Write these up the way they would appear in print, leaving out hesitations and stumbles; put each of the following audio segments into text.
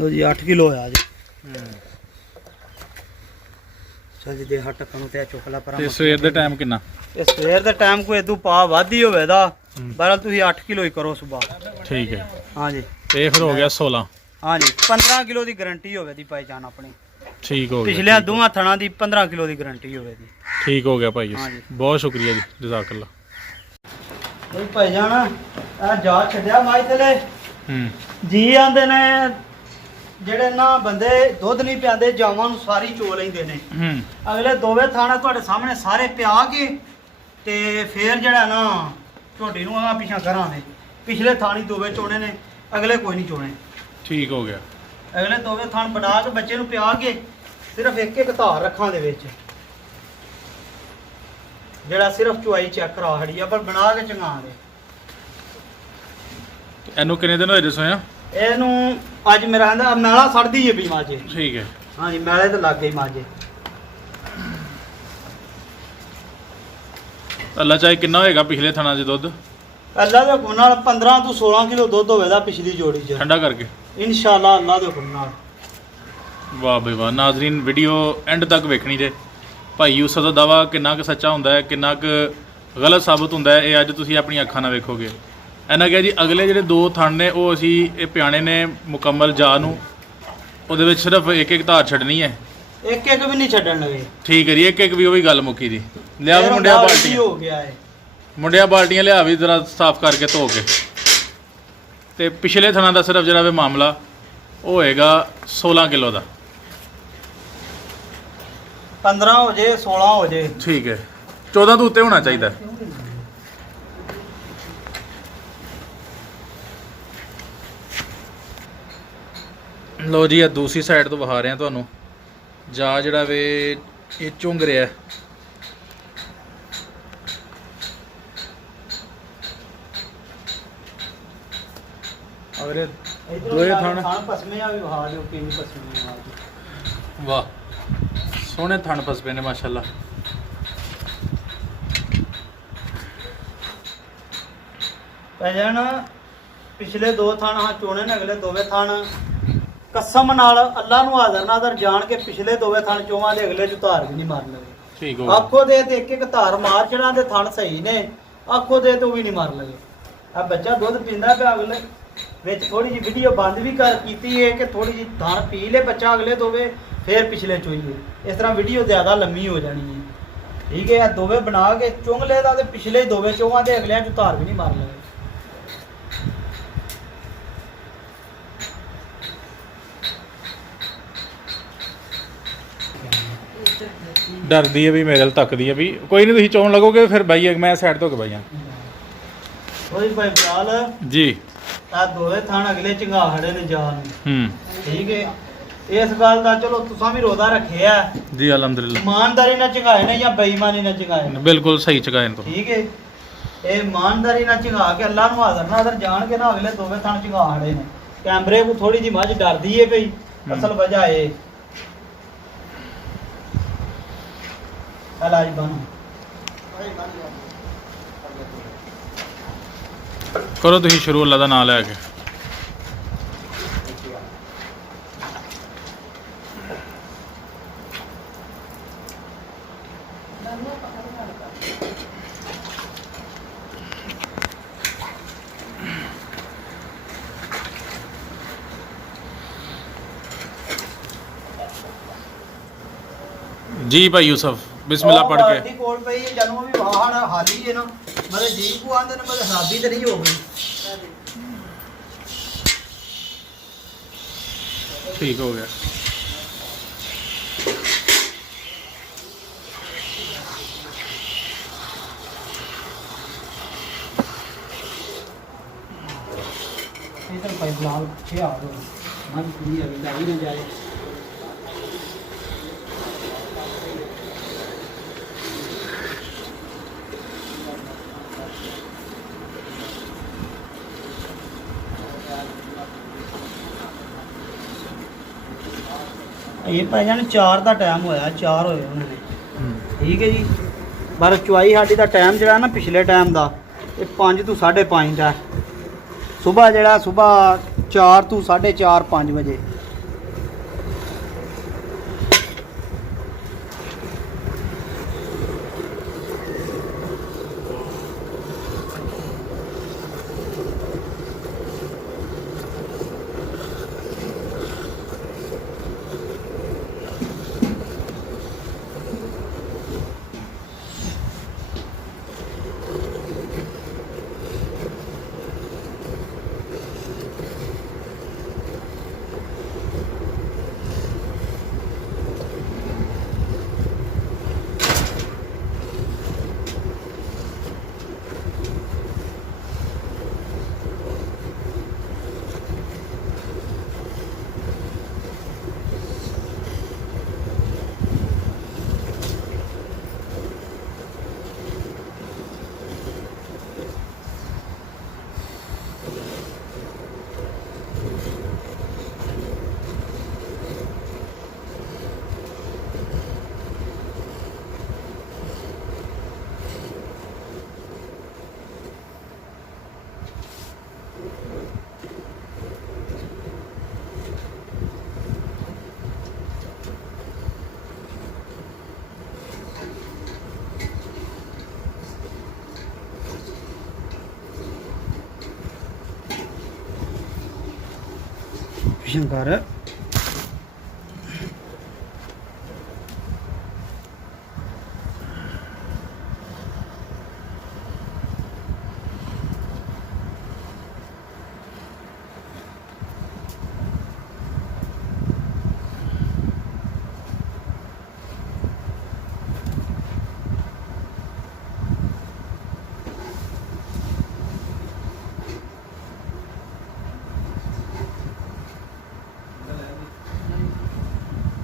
लो जी 8 kilo होया जी। चल जी दे हट कनु ते चुकला पर ਤੇ ਸਵੇਰ ਦੇ ਟਾਈਮ ਕਿੰਨਾ? ਇਹ ਸਵੇਰ ਦੇ ਟਾਈਮ ਕੋਈ ਇਦੋਂ ਪਾ ਵਾਧੀ ਹੋਵੇ ਦਾ ਬਹਰਲ ਤੁਸੀਂ 8 ਕਿਲੋ ਹੀ ਕਰੋ ਸਵੇਰ। ਠੀਕ ਹੈ। ਹਾਂਜੀ ਤੇ ਫਿਰ ਹੋ ਗਿਆ 16। ਹਾਂਜੀ 15 ਕਿਲੋ ਦੀ ਗਾਰੰਟੀ ਹੋਵੇ ਦੀ ਪਹਿਚਾਨ ਆਪਣੀ। ਠੀਕ ਹੋ ਗਿਆ। ਪਿਛਲੇ ਦੋਵਾਂ ਥਣਾ ਦੀ 15 ਕਿਲੋ ਦੀ ਗਾਰੰਟੀ ਹੋਵੇ ਦੀ। ਠੀਕ ਹੋ ਗਿਆ ਭਾਈ। ਹਾਂਜੀ ਬਹੁਤ ਸ਼ੁਕਰੀਆ ਜੀ, ਜਜ਼ਾਕੱਲਾ। ਕੋਈ ਭਾਈਜਾਨ ਆ ਜਾ ਛੱਡਿਆ ਮਾਈ ਥਲੇ ਜੀ ਆਂਦੇ ਨੇ ਜਿਹੜੇ ਨਾ ਬੰਦੇ ਦੁੱਧ ਨਹੀਂ ਪਿਆਂਦੇ ਜਾਵਾਂ ਨੂੰ ਸਾਰੀ ਚੋ ਲੈਂਦੇ ਨੇ। ਅਗਲੇ ਦੋਵੇਂ ਥਾਣਾ ਤੁਹਾਡੇ ਸਾਹਮਣੇ ਸਾਰੇ ਪਿਆ ਕੇ ਤੇ ਫੇਰ ਜਿਹੜਾ ਨਾ ਝੋਟੀ ਨੂੰ ਆ ਪਿਛਾ ਕਰਾਂਗੇ। ਪਿਛਲੇ ਥਾਣੀ ਦੋਵੇਂ ਚੋਣੇ ਨੇ, ਅਗਲੇ ਕੋਈ ਨਹੀਂ ਚੋਣੇ। ਠੀਕ ਹੋ ਗਿਆ। ਅਗਲੇ ਦੋਵੇਂ ਥਾਣ ਬਣਾ ਕੇ ਬੱਚੇ ਨੂੰ ਪਿਆ ਕੇ ਸਿਰਫ ਇੱਕ ਇੱਕ ਧਾਰ ਰੱਖਾਂ ਦੇ ਵਿੱਚ ਜਿਹੜਾ ਸਿਰਫ ਚੁਆਈ ਚੈੱਕ ਕਰਾ ਹੜੀ ਆ, ਪਰ ਬਣਾ ਕੇ ਚੰਗਾਂਗੇ। ਇਹਨੂੰ ਕਿੰਨੇ ਦਿਨ ਹੋਏ ਦਸੋਇਆ? ਇਹਨੂੰ ਅੱਜ ਮੇਰਾ ਕਹਿੰਦਾ ਮੈਲਾ ਸੜਦੀ ਏ ਵੀ ਮਾਜੇ। ਠੀਕ ਹੈ। ਹਾਂਜੀ ਮੈਲੇ ਤੇ ਲੱਗ ਗਈ ਮਾਜੇ। ਅੱਲਾ ਚਾਹੇ ਕਿੰਨਾ ਹੋਏਗਾ ਪਿਛਲੇ ਥਣਾ 'ਚ ਦੁੱਧ? ਅੱਲਾ ਦੇ ਹੁਕਮ ਨਾਲ 15 ਤੋਂ 16 ਕਿਲੋ ਦੁੱਧ ਹੋਵੇਗਾ ਪਿਛਲੀ ਜੋੜੀ 'ਚ ਠੰਡਾ ਕਰਕੇ ਇਨਸ਼ਾਅੱਲਾ ਅੱਲਾ ਦੇ ਹੁਕਮ ਨਾਲ। ਵਾਹ ਬਈ ਵਾਹ। ਨਾਜ਼ਰੀਨ ਵੀਡੀਓ ਐਂਡ ਤੱਕ ਵੇਖਣੀ ਜੇ। ਭਾਈ ਯੂਸਫ ਦਾ ਦਾਵਾ ਕਿੰਨਾ ਕੁ ਸੱਚਾ ਹੁੰਦਾ ਹੈ, ਕਿੰਨਾ ਕੁ ਗਲਤ ਸਾਬਤ ਹੁੰਦਾ ਹੈ, ਇਹ ਅੱਜ ਤੁਸੀਂ ਆਪਣੀਆਂ ਅੱਖਾਂ ਨਾਲ ਵੇਖੋਗੇ। ਇਹਨਾਂ ਕਿਹਾ ਜੀ ਅਗਲੇ ਜਿਹੜੇ 2 ਥਣ ਨੇ ਉਹ ਅਸੀਂ ਇਹ ਪਿਆਣੇ ਨੇ ਮੁਕੰਮਲ ਜਾ ਨੂੰ, ਉਹਦੇ ਵਿੱਚ ਸਿਰਫ ਇੱਕ ਇੱਕ ਧਾਰ ਛੱਡਣੀ ਹੈ। ਇੱਕ ਇੱਕ ਵੀ ਨਹੀਂ ਛੱਡਣ ਲਗੇ। ਠੀਕ ਹੈ ਜੀ। ਇੱਕ ਇੱਕ ਵੀ ਉਹ ਵੀ ਗੱਲ ਮੁੱਕੀ ਦੀ। ਲਿਆ ਵੀ ਮੁੰਡਿਆ ਬਾਲਟੀਆਂ ਹੋ ਗਿਆ ਹੈ। ਮੁੰਡਿਆ ਬਾਲਟੀਆਂ ਲਿਆ ਵੀ ਜ਼ਰਾ ਸਾਫ਼ ਕਰਕੇ ਧੋ ਕੇ। ਤੇ ਪਿਛਲੇ ਥਣਾ ਦਾ ਸਿਰਫ ਜਿਹੜਾ ਵੀ ਮਾਮਲਾ ਉਹ ਹੋਏਗਾ 16 ਕਿਲੋ ਦਾ। 15 ਹੋ ਜੇ 16 ਹੋ ਜੇ। ਠੀਕ ਹੈ। 14 ਤੋਂ ਉੱਤੇ ਹੋਣਾ ਚਾਹੀਦਾ। ਲੋ ਜੀ, ਇਹ ਦੂਸਰੀ ਸਾਈਡ ਤੋਂ ਵਿਖਾ ਰਿਹਾ ਤੁਹਾਨੂੰ। ਜਾ ਜਿਹੜਾ ਵੇ ਇਹ ਚੁੰਗ ਰਿਹਾ। ਅਗਰ ਇਹ ਦੋਏ ਥਣ ਪਸਮੇ ਆ ਵੀ ਵਹਾ ਦਿਓ ਕਿੰਨੀ ਪਸਮੇ ਆ ਜੀ। ਵਾਹ ਸੋਹਣੇ ਥਣ ਫਸਪੇ ਨੇ ਮਾਸ਼ਾਅੱਲਾ। ਪਹਿਲਾਂ ਪਿਛਲੇ 2 ਥਣ ਹਾਂ ਚੋਣੇ ਨੇ, ਅਗਲੇ ਦੋਵੇਂ ਥਣ ਕਸਮ ਨਾਲ ਅੱਲਾ ਨੂੰ ਹਾਜ਼ਰ ਨਾਜ਼ਰ ਜਾਣ ਕੇ ਪਿਛਲੇ ਦੋਵੇਂ ਥਣ ਚੋਵਾਂ ਦੇ ਅਗਲੇ ਚ ਧਾਰ ਵੀ ਨਹੀਂ ਮਾਰ ਲਗੇ। ਠੀਕ ਹੋ ਆਖੋ ਦੇ ਤੇ ਇੱਕ ਇੱਕ ਧਾਰ ਮਾਰ ਚੜਾਂ ਦੇ ਥਣ ਸਹੀ ਨੇ, ਆਖੋ ਦੇ ਤੇ ਉਹ ਵੀ ਨਹੀਂ ਮਾਰ ਲਗੇ। ਆ ਬੱਚਾ ਦੁੱਧ ਪੀਂਦਾ ਪਿਆ, ਅਗਲੇ ਵਿੱਚ ਥੋੜੀ ਜਿਹੀ ਵੀਡੀਓ ਬੰਦ ਵੀ ਕਰ ਕੀਤੀ ਹੈ ਕਿ ਥੋੜੀ ਜਿਹੀ ਥਣ ਪੀ ਲੇ ਬੱਚਾ ਅਗਲੇ ਦੋਵੇਂ ਫੇਰ ਪਿਛਲੇ ਚੋਈਏ। ਇਸ ਤਰ੍ਹਾਂ ਵੀਡੀਓ ਜ਼ਿਆਦਾ ਲੰਮੀ ਹੋ ਜਾਣੀ ਹੈ। ਠੀਕ ਹੈ। ਆ ਦੋਵੇਂ ਬਣਾ ਕੇ ਚੁੰਗ ਲੈ ਦਾ ਤੇ ਪਿਛਲੇ ਦੋਵੇਂ ਚੋਵਾਂ ਦੇ ਅਗਲਿਆਂ ਚ ਧਾਰ ਵੀ ਨਹੀਂ ਮਾਰ ਲਗੇ। ਡਰਦੀ ਹੈ ਵੀ ਮੇਰੇ ਵੱਲ ਤੱਕਦੀ ਹੈ ਵੀ ਕੋਈ ਨਹੀਂ, ਤੁਸੀਂ ਚੋਣ ਲੱਗੋਗੇ ਫਿਰ ਬਾਈ ਮੈਂ ਸਾਈਡ ਤੋਂ ਕੇ ਬਾਈਆਂ। ਉਹੀ ਭਾਈ ਬਲਾਲ ਜੀ ਆ ਦੋਵੇਂ ਥਾਣ ਅਗਲੇ ਚੰਗਾ ਖੜੇ ਨੇ ਜਾਨ। ਠੀਕ ਹੈ। ਇਸ ਗੱਲ ਦਾ ਚਲੋ ਤੁਸੀਂ ਵੀ ਰੋਜ਼ਾ ਰੱਖਿਆ ਜੀ ਅਲਹਮਦੁਲਿਲਾ। ਇਮਾਨਦਾਰੀ ਨਾਲ ਚੰਗਾਏ ਨੇ ਜਾਂ ਬੇਈਮਾਨੀ ਨਾਲ ਚੰਗਾਏ ਨੇ? ਬਿਲਕੁਲ ਸਹੀ ਚਗਾਏ ਨੇ। ਠੀਕ ਹੈ। ਇਹ ਇਮਾਨਦਾਰੀ ਨਾਲ ਚੰਗਾ ਕੇ ਅੱਲਾ ਨੂੰ ਹਾਜ਼ਰ ਨਾਜ਼ਰ ਜਾਣ ਕੇ ਨਾ ਅਗਲੇ ਦੋਵੇਂ ਥਾਣ ਚੰਗਾ ਖੜੇ ਨੇ। ਕੈਮਰੇ ਕੋ ਥੋੜੀ ਜਿਹੀ ਮੱਝ ਡਰਦੀ ਹੈ ਭਈ, ਅਸਲ ਵਜ੍ਹਾ ਇਹ ਇਲਾਜ ਬਣ ਕਰੋ ਤੁਸੀਂ ਸ਼ੁਰੂ ਅੱਲਾ ਦਾ ਨਾਮ ਲੈ ਕੇ। जी भाई यूसुफ बिस्मिल्लाह पढ़ के। ਦੀ ਕੋਲ ਪਈ ਹੈ ਜਨਮ ਵੀ ਵਾਹਣ ਹਾਲੀ ਹੈ ਨਾ ਮਤਲਬ ਜੀ ਕੋ ਆਂਦੇ ਨੇ ਮਤਲਬ ਖਰਾਬੀ ਤੇ ਨਹੀਂ ਹੋ ਗਈ। ठीक हो गया। इधर भाई लाल छे आ रहे मन पूरी अभी जाई ना जाए। ਇਹ ਭਾਈ ਜਾਨ 4 ਦਾ ਟਾਈਮ ਹੋਇਆ, 4 ਹੋਏ ਉਹਨਾਂ ਨੇ। ਠੀਕ ਹੈ ਜੀ। ਪਰ ਚੁਆਈ ਸਾਡੀ ਦਾ ਟਾਈਮ ਜਿਹੜਾ ਨਾ ਪਿਛਲੇ ਟਾਈਮ ਦਾ ਇਹ 5 ਤੋਂ 5:30 ਦਾ। ਸਵੇਰ ਜਿਹੜਾ ਸਵੇਰ 4 ਤੋਂ 4:30 5 ਵਜੇ ਸ਼ੰਕਰ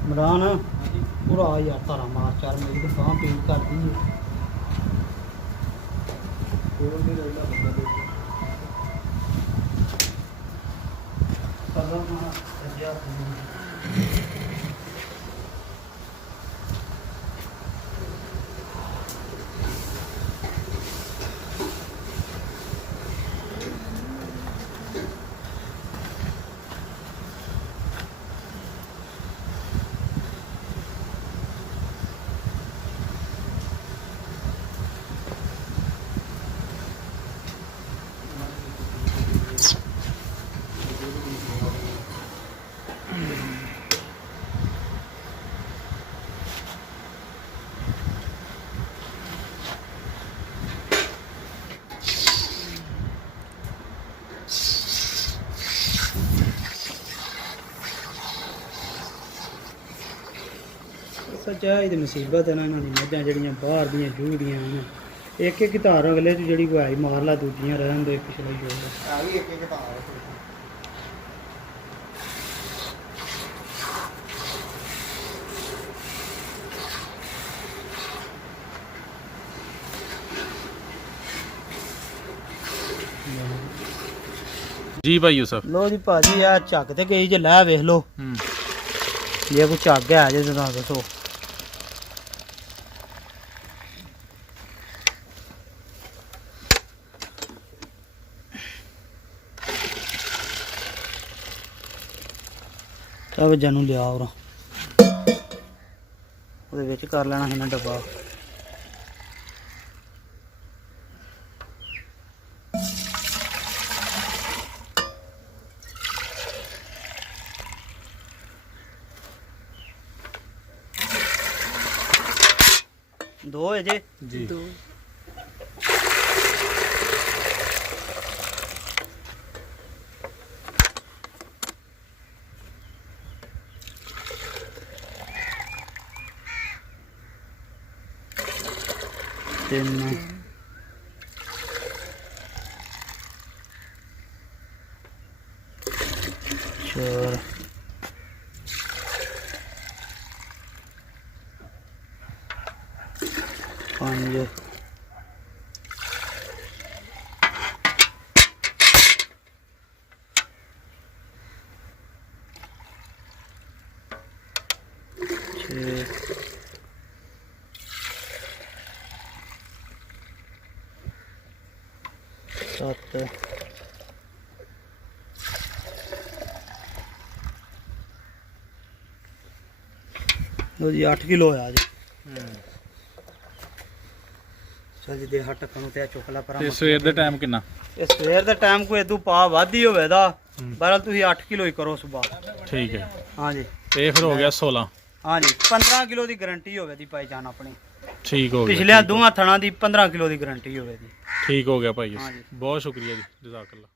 ਇਮਰਾਨ ਪੂਰਾ ਯਾਰ ਤਾਰਾ ਮਾਰ ਚਾਰ ਮੇਰੀ ਤੇ ਬਾਂਹ ਪੀੜ ਕਰਦੀ ਹੈ ਸੱਚਾਈ ਦੀ ਮੁਸੀਬਤ ਹੈ ਨਾ ਇਹਨਾਂ ਦੀ ਮੱਝਾਂ ਜਿਹੜੀਆਂ ਬਾਹਰ ਦੀਆਂ ਜੂੜੀਆਂ ਹਨ ਇੱਕ ਇੱਕ ਧਾਰ ਅਗਲੇ ਚ ਜਿਹੜੀ ਭਾਈ ਮਾਰ ਲਾ ਦੂਜੀਆਂ ਰਹਿਣ ਦੇ ਪਿਛਲੇ ਜੋੜ ਆ ਵੀ ਇੱਕ ਇੱਕ ਧਾਰ ਜੀ ਭਾਈ ਯੂਸਫ ਲੋ ਜੀ ਭਾਜੀ ਆ ਝੱਗ ਤੇ ਗਈ ਜੇ ਲੈ ਵੇਖ ਲੋ ਜੇ ਕੋਈ ਝੱਗ ਹੈ ਜੇ ਤਾਂ ਦੱਸੋ ਤਾਂ ਵਜਾ ਨੂੰ ਲਿਆ ਉਰਾ ਉਹਦੇ ਵਿੱਚ ਕਰ ਲੈਣਾ ਸੀ ਨਾ ਡੱਬਾ दो है जे जी दो तीन चार पांच छः सात लो जी 8 किलो है आज ਜੀ ਦੇ ਹੱਟ ਕਣੂ ਤੇ ਚੁਕਲਾ ਪਰਾਂ ਤੇ ਸਵੇਰ ਦੇ ਟਾਈਮ ਕਿੰਨਾ ਇਹ ਸਵੇਰ ਦਾ ਟਾਈਮ ਕੋਈ ਇਦੋਂ ਪਾ ਵਾਧੀ ਹੋਵੇ ਦਾ ਬਰਲ ਤੁਸੀਂ 8 ਕਿਲੋ ਹੀ ਕਰੋ ਸਵੇਰ ਠੀਕ ਹੈ ਹਾਂਜੀ ਤੇ ਫਿਰ ਹੋ ਗਿਆ 16 ਹਾਂਜੀ 15 ਕਿਲੋ ਦੀ ਗਾਰੰਟੀ ਹੋਵੇ ਦੀ ਭਾਈ ਜਾਨ ਆਪਣੀ ਠੀਕ ਹੋ ਗਿਆ ਪਿਛਲੇ ਦੋਵਾਂ ਥਣਾ ਦੀ 15 ਕਿਲੋ ਦੀ ਗਾਰੰਟੀ ਹੋਵੇ ਦੀ ਠੀਕ ਹੋ ਗਿਆ ਭਾਈ ਹਾਂਜੀ ਬਹੁਤ ਸ਼ੁਕਰੀਆ ਜੀ ਜਜ਼ਾਕੱਲਾ